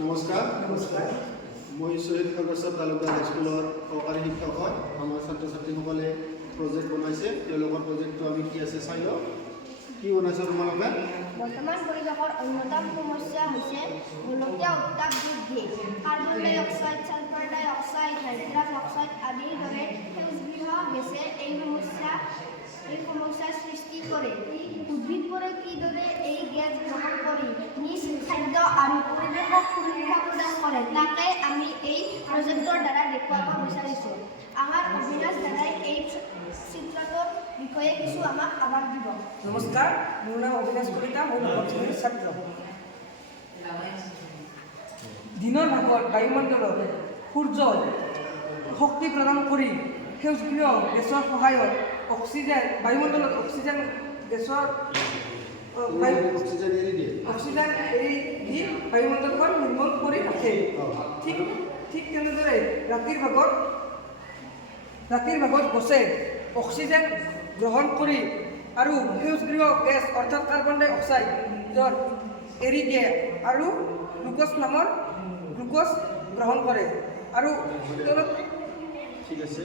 নমস্কাৰ নমস্কাৰ। মই শ্বহীদ খগেশ্বৰ তালুকদাৰ হাইস্কুলৰ সহকাৰী শিক্ষক হয়। আমাৰ ছাত্ৰ ছাত্ৰীসকলে প্ৰজেক্ট বনাইছে। তেওঁলোকৰ প্ৰজেক্টটো আমি কি আছে চাই লওঁ। কি বনাইছে তোমালোকে? বৰ্তমান পৰিৱেশৰ অন্যতম সমস্যা হৈছে গোলকীয় উত্তাপ বৃদ্ধি। কাৰ্বন ডাই অক্সাইড, ছালফাৰ ডাই অক্সাইড, হাইড্ৰাছ অক্সাইড আদিৰ দৰে সেউজগৃহ গেছে এই সমস্যাৰ সৃষ্টি কৰে। উদ্ভিদবোৰে কিদৰে এই গেছ গ্ৰহণ কৰি নিজ খাদ্য আৰু পৰিৱেশক সুৰক্ষা প্ৰদান কৰে তাকে আমি এই প্ৰজেক্টৰ দ্বাৰা দেখুৱাব বিচাৰিছোঁ। আমাৰ অবিনাশ দাদাই এই চিত্ৰটোৰ বিষয়ে কিছু আমাক আভাস দিব। নমস্কাৰ, মোৰ নাম অবিনাশ কলিতা, মই নৱম শ্ৰেণীৰ ছাত্ৰ। দিনৰ ভাগত বায়ুমণ্ডলত সূৰ্যই শক্তি প্ৰদান কৰি সেউজগৃহ গেছৰ সহায়ত বায়ুমণ্ডলত অক্সিজেন গেছৰ অক্সিজেন এৰি দিয়ে। অক্সিজেন এৰি দি বায়ুমণ্ডলখন নিৰ্মল কৰি ৰাখে। ঠিক তেনেদৰে ৰাতিৰ ভাগত গছে অক্সিজেন গ্ৰহণ কৰি আৰু সেউজগৃহ গেছ অৰ্থাৎ কাৰ্বন ডাই অক্সাইডৰ এৰি দিয়ে আৰু গ্লুক'জ গ্ৰহণ কৰে আৰু ঠিক আছে।